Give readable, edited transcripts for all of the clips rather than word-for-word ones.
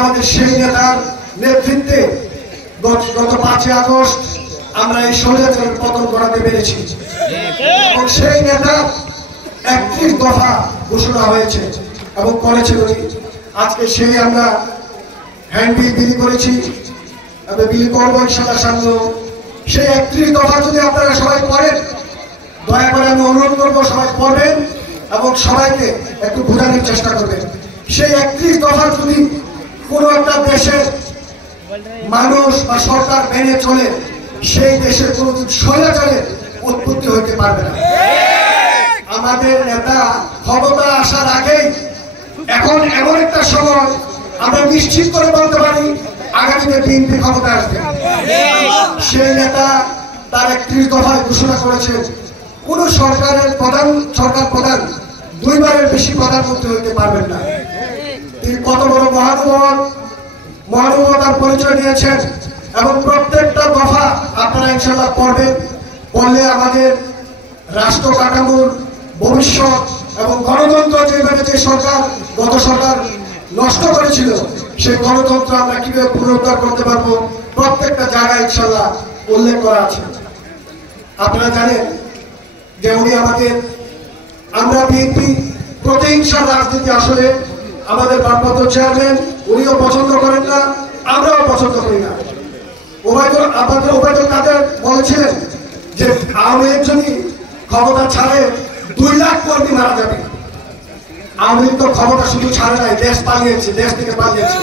আমাদের সেই নেতার নেতৃত্বে গত 5 আগস্ট আমরা এই স্বৈরাচারের পতন ঘটাতে পেরেছি এবং সেই নেতা 31 দফা ঘোষণা হয়েছে এবং করেছে আজকে সেই আমরা হ্যান্ডবিল বিলি করেছি এবং বিলি করবো ইনশাআল্লাহ সামনে। সেই 31 দফা যদি আপনারা সবাই পড়েন, দয়া করে আমি অনুরোধ করবো সবাই পড়বেন এবং সবাইকে একটু বোঝানোর চেষ্টা করবেন। সেই 31 দফা যদি কোনো একটা দেশের মানুষ বা সরকার মেনে চলে, সেই দেশের কোনোদিন স্বৈরাচারের উৎপত্তি হইতে পারবে না। আমাদের নেতা ক্ষমতা আসার আগেই এখন এমন একটা সময় আমরা নিশ্চিত করে বলতে পারি আগামীতে বিএনপি ক্ষমতা আসবে। সেই নেতা তার 31 দফায় ঘোষণা করেছেন কোন সরকার প্রধান 2 বারের বেশি প্রধানমন্ত্রী হইতে পারবেন না। তিনি কত বড় মহানুভবতার পরিচয় দিয়েছেন এবং প্রত্যেকটা দফা আপনারা ইনশাআল্লাহ পড়বেন। পড়লে আমাদের রাষ্ট্র কাঠামোর ভবিষ্যৎ এবং গণতন্ত্র যেভাবে যে গত সরকার নষ্ট করেছিল, সেই গণতন্ত্র আমরা কিভাবে পুনরুদ্ধার করতে পারবো প্রত্যেকটা জায়গায় ইনশাআল্লাহ উল্লেখ করা আছে। আপনারা জানেন যে উনি আমরা বিএনপি প্রতিহিংসার রাজনীতি আসলে আমাদের ভারপ্রাপ্ত চেয়ারম্যান উনিও পছন্দ করেন না, আমরাও পছন্দ করি না। ওবায়দুল কাদের বলেছিলেন যে আওয়ামী লীগ যদি ক্ষমতা ছাড়ে 2 লাখ কর্মী মারা যাবে। আওয়ামী লীগ তো ক্ষমতা শুধু ছাড়ে নাই, দেশ থেকে পালিয়েছে।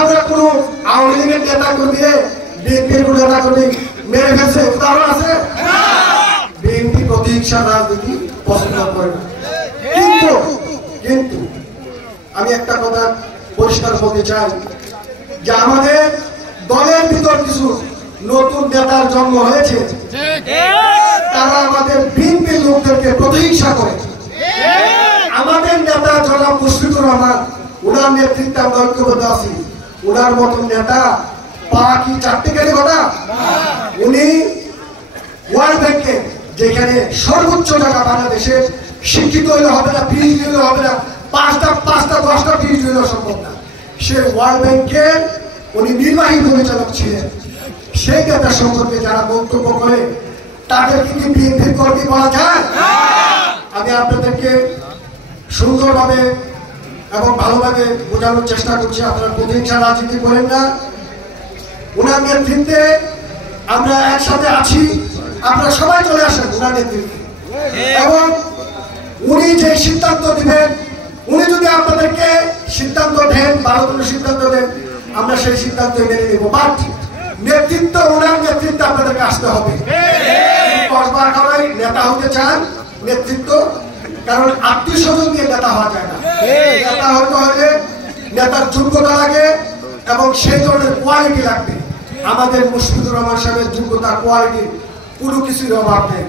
আমরা কোন আওয়ামী লীগের নেতা কর্মীরে বিএনপির কোন নেতা কর্মী মেরে ফেলছে উদাহরণ আছে? বিএনপি প্রতিহিংসার রাজনীতি পছন্দ করে না। কিন্তু আমি একটা কথা পরিষ্কার বলতে চাই যে আমাদের দলের ভিতর কিছু নতুন নেতার জন্ম হয়েছে, তারা আমাদের বিএনপি লোকদেরকে প্রতিহিংসা করে। আমাদের নেতা জনাব মুশফিকুর রহমান, ওনার নেতৃত্বে আমরা ঐক্যবদ্ধ আছি। ওনার মতন নেতা পাওয়া কি 4টি গাড়ি ঘোড়া? উনি ওয়ার্ল্ড ব্যাংকে যেখানে সর্বোচ্চ জায়গা বাংলাদেশে শিক্ষিত হইলে হবে না, পিএইচডি হইলে হবে না, 5টা 10টা পিএইচডি হইলে সম্ভব না, সে ওয়ার্ল্ড ব্যাংকে উনি নির্বাহী পরিচালক ছিলেন। সেই নেতা সম্পর্কে যারা মন্তব্য করে তাদেরকে কি বিএনপির কর্মী বলা যায়? আমি আপনাদেরকে সুন্দরভাবে এবং ভালোভাবে বোঝানোর চেষ্টা করছি, আপনারা প্রতিহিংসা রাজনীতি করেন না। ওনার নেতৃত্বে আমরা একসাথে আছি, আপনারা সবাই চলে আসেন ওনার নেতৃত্বে। এবং উনি যে সিদ্ধান্ত দিবেন, উনি যদি আপনাদেরকে সিদ্ধান্ত দেন, ভালো সিদ্ধান্ত দেন, আমরা সেই সিদ্ধান্ত মেনে নেব। বাট নেতৃত্ব ওনার নেতৃত্বে আপনাদেরকে আসতে হবে। নেতা হতে চান নেতৃত্ব, কারণ আত্মীয় স্বজন দিয়ে নেতা হওয়া যায় না। নেতা হতে হলে নেতার যোগ্যতা লাগে এবং সেই ধরনের কোয়ালিটি লাগবে। আমাদের মুশফিকুর রহমান সাহেবের যোগ্যতা কোয়ালিটি কোনো কিছুর অভাব নেই।